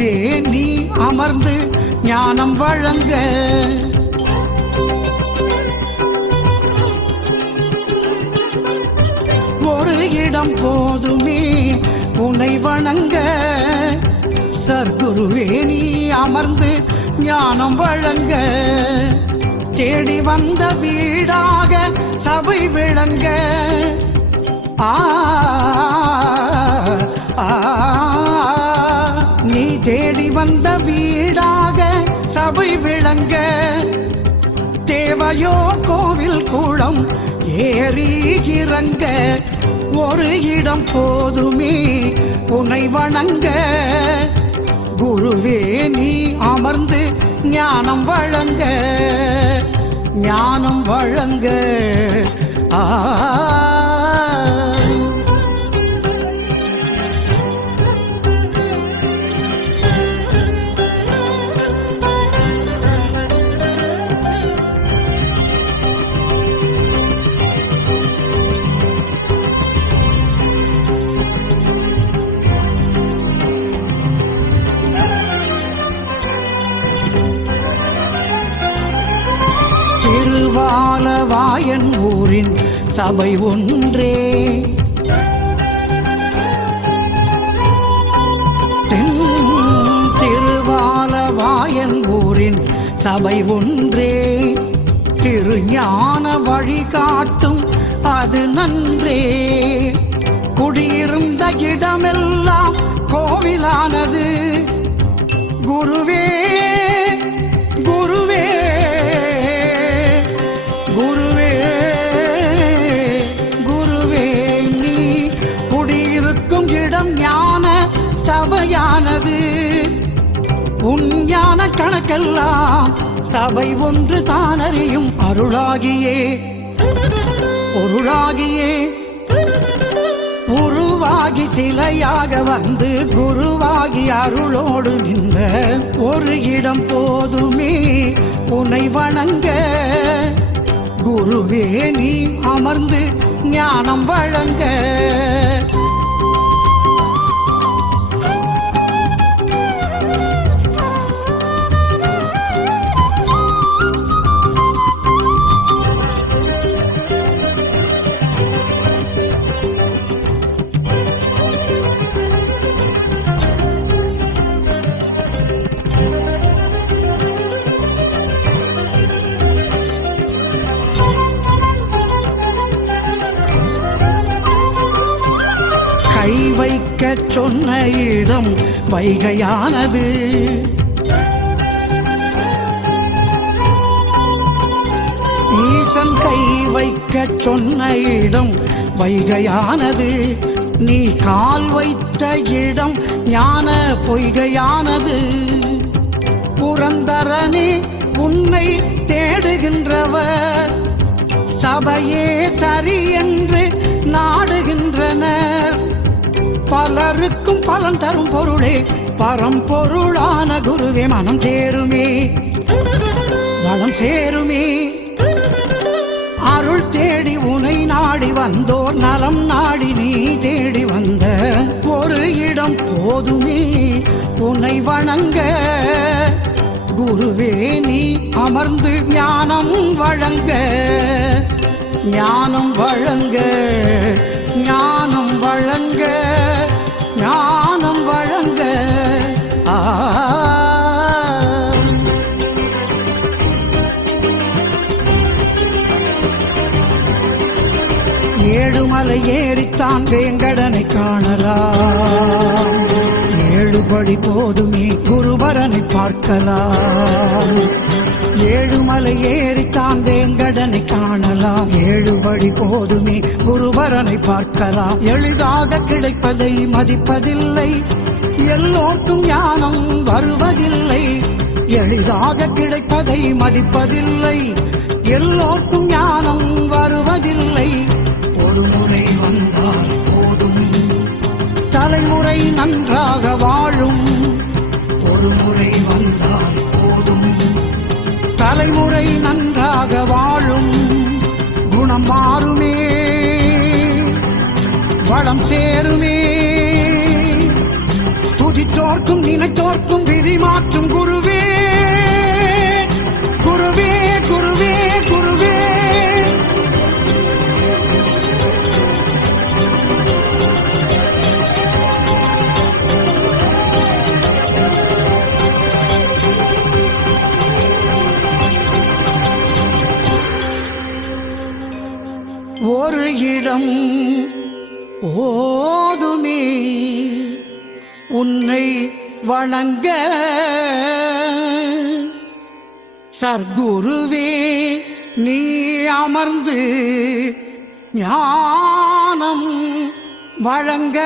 குருவே நீ அமர்ந்து ஞானம் வழங்க ஒரு இடம் போதுமே உன்னை வணங்க சர்க்குருவே நீ அமர்ந்து ஞானம் வழங்க தேடி வந்த வீடாக சபை விளங்க நீ தேடி வந்த வீடாக சபை விளங்க தேவையோ கோவில் கூடம் ஏறி இறங்க ஒரு இடம் போதுமே உன்னை வணங்க குருவே நீ அமர்ந்து ஞானம் வழங்க ஞானம் வழங்க திருவாலவாயன் ஊரின் சபை ஒன்றே திருவாலவாயன் ஊரின் சபை ஒன்றே திருஞான வழிகாட்டும் அது நன்றே குடியிருந்த இடமெல்லாம் கோவிலானது குருவே குருவே குருவே குருவே நீ குடியிருக்கும் இடம் ஞான சபையானது உன் ஞான கணக்கெல்லாம் சபை ஒன்று தான் அறியும் அருளாகியே பொருளாகியே உருவாகி சிலையாக வந்து குருவாகி அருளோடு நின்ற ஒரு இடம் போதுமே உன்னை வணங்க குருவே நீ அமர்ந்து ஞானம் வழங்க கை வைக்க சொன்ன இடம் வைகையானது ஈசன் கை வைக்க சொன்ன இடம் வைகையானது நீ கால் வைத்த இடம் ஞான பொய்கையானது புரந்தரனே உன்னை தேடுகின்றவர் சபையே சரி என்று நாடுகின்றனர் பலருக்கும் பலன் தரும் பொருளே பரம்பொருளான குருவே மனம் சேருமே வளம் சேருமே அருள் தேடி உனை நாடி வந்தோர் நலம் நாடி நீ தேடி வந்த ஒரு இடம் போதுமே உன்னை வணங்க குருவே நீ அமர்ந்து ஞானம் வழங்க ஞானம் வழங்க ஞானம் வழங்க ஞானம் வழங்க ஏழுமலை ஏறித்தான் வேங்கடனை காணலாம் ஏழுபடி போதுமே குருபரனை பார்க்கலாம் ஏழுமலை ஏறித்தான் வேங்கடனை காணலாம் ஏழுபடி போதுமே குருபரனை பார்க்கலாம் எளிதாக கிடைப்பதை மதிப்பதில்லை எல்லோருக்கும் ஞானம் வருவதில்லை எளிதாக கிடைப்பதை மதிப்பதில்லை எல்லோருக்கும் ஞானம் வருவதில்லை ஒரு முறை வந்தால் போதும் தலைமுறை நன்றாக வாழும் ஒரு முறை வந்தால் போதும் தலைமுறை நன்றாக வாழும் குணம் மாறுமே வளம் சேருமே துதித்தோர் நினைத்தோர்க்கும் நினைத்தோர்க்கும் விதி மாற்றும் குருவே குருவே குருவே குருவே. ஒரு இடம் ஓதுமே உன்னை வணங்க சர்க்குருவே நீ அமர்ந்து ஞானம் வழங்க